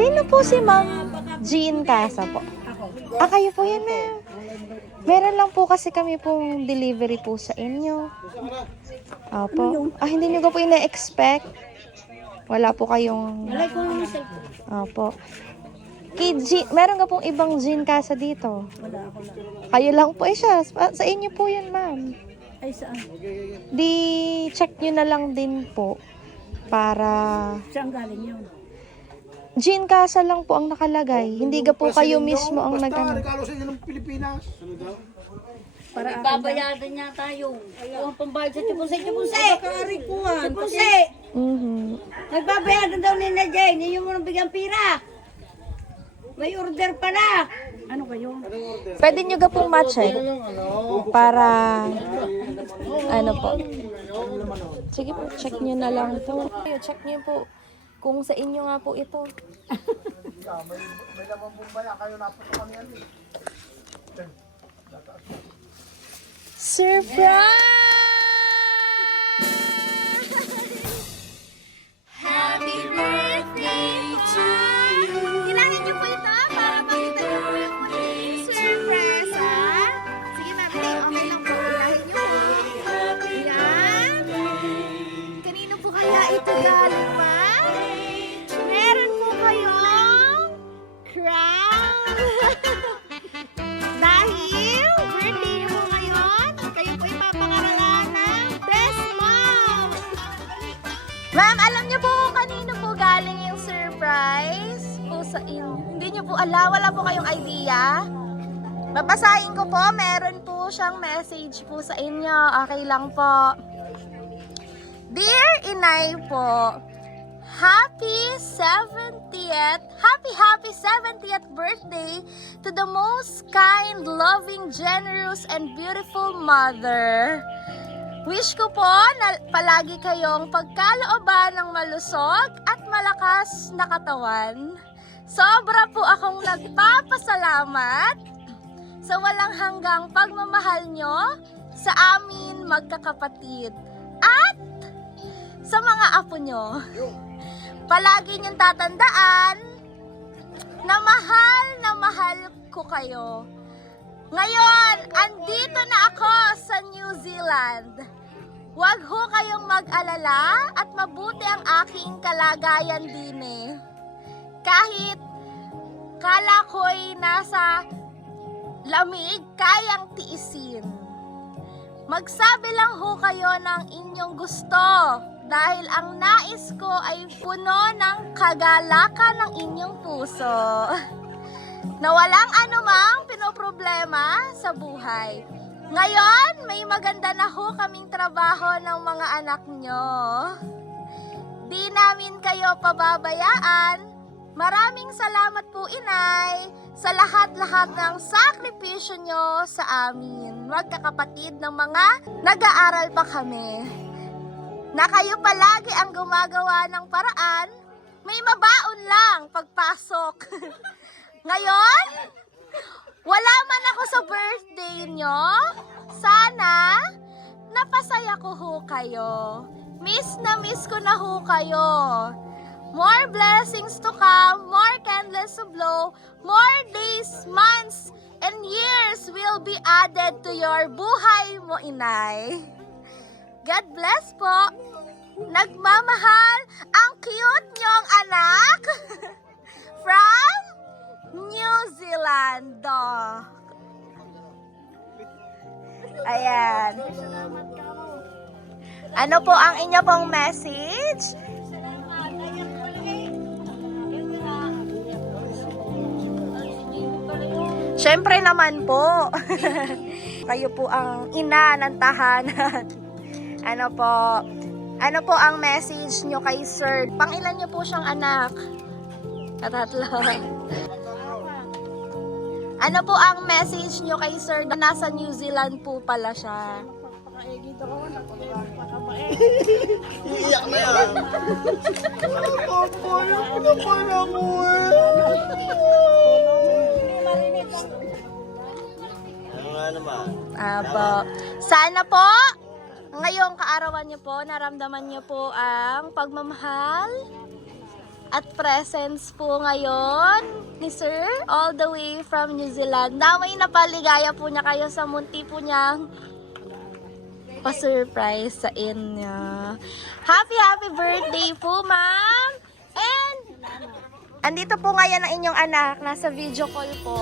Sino po si Ma'am Jean Casa po? Ah, kayo po yan, ma'am. Meron lang po kasi kami pong delivery po sa inyo. Opo. Ah, hindi nyo ka po ina-expect? Wala po kayong... Malay ko yung cellphone. Opo. Kay Jean, meron ka pong ibang Jean Casa dito? Wala ako lang. Kayo lang po eh siya. Sa sa inyo po yun, ma'am. Ay, saan? Di check nyo na lang din po para Saan galing yun? Jean Casa lang po ang nakalagay. Hindi ka po kayo mismo ang nag Basta, regalo sa inyo ng Pilipinas. Para akin Babayaran niya tayo. Kung pambayad sa sa Karikuan. Pusi! Mhm. Nagbabayaran daw ni na Jane. Hindi mo nang bigyan pira. May order pala. Ano kayo? Pwede nyo ka pong ma-check para ano po. Sige po, check nyo na lang ito. Check nyo po kung sa inyo nga po ito. Surprise! Ma'am, alam niyo po kanino po galing yung surprise po sa inyo. Hindi niyo po alam, wala po kayong idea. Babasahin ko po, meron po siyang message po sa inyo. Okay lang po. Dear Inay po, Happy 70th, happy happy 70th birthday to the most kind, loving, generous, and beautiful mother. Wish ko po na palagi kayong pagkalooban ng malusog at malakas na katawan. Sobra po akong nagpapasalamat sa walang hanggang pagmamahal nyo sa amin magkakapatid at sa mga apo nyo. Palagi niyong tatandaan na mahal na mahal ko kayo. Ngayon, andito na ako sa New Zealand. Huwag ho kayong mag-alala at mabuti ang aking kalagayan din eh. Kahit kala ko'y nasa lamig, kayang tiisin. Magsabi lang ho kayo ng inyong gusto dahil ang nais ko ay puno ng kagalakan ng inyong puso na walang anumang pinoproblema sa buhay. Ngayon, may maganda na ho kaming trabaho ng mga anak nyo. Di namin kayo pababayaan. Maraming salamat po, Inay, sa lahat-lahat ng sakripisyo nyo sa amin. Magkakapatid ng mga nag-aaral pa kami. Na kayo palagi ang gumagawa ng paraan, may mabaon lang pagpasok. Ngayon, wala man ako sa birthday nyo. Sana, napasaya ko ho kayo. Miss na miss ko na ho kayo. More blessings to come, more candles to blow, more days, months, and years will be added to your buhay mo, inay. God bless po. Nagmamahal ang cute niyong anak from New Zealand. Ayan. Ano po ang inyo pong message? Siyempre naman po. Kayo po ang ina ng tahanan. ano po? Ano po ang message nyo kay Sir? Pangilan nyo po siyang anak? Tatatlo. Ano po ang message nyo kay Sir na nasa New Zealand po pala siya? Iiyak na yan. Papa, yung pinapala mo eh. Apo. Sana po Ngayong kaarawan niyo po, naramdaman niyo po ang pagmamahal at presence po ngayon ni Sir all the way from New Zealand. Naway napaligaya po niya kayo sa munti po niyang pa-surprise sa inyo. Happy, happy birthday po, ma'am! And, andito po ngayon ang inyong anak. Nasa video call po.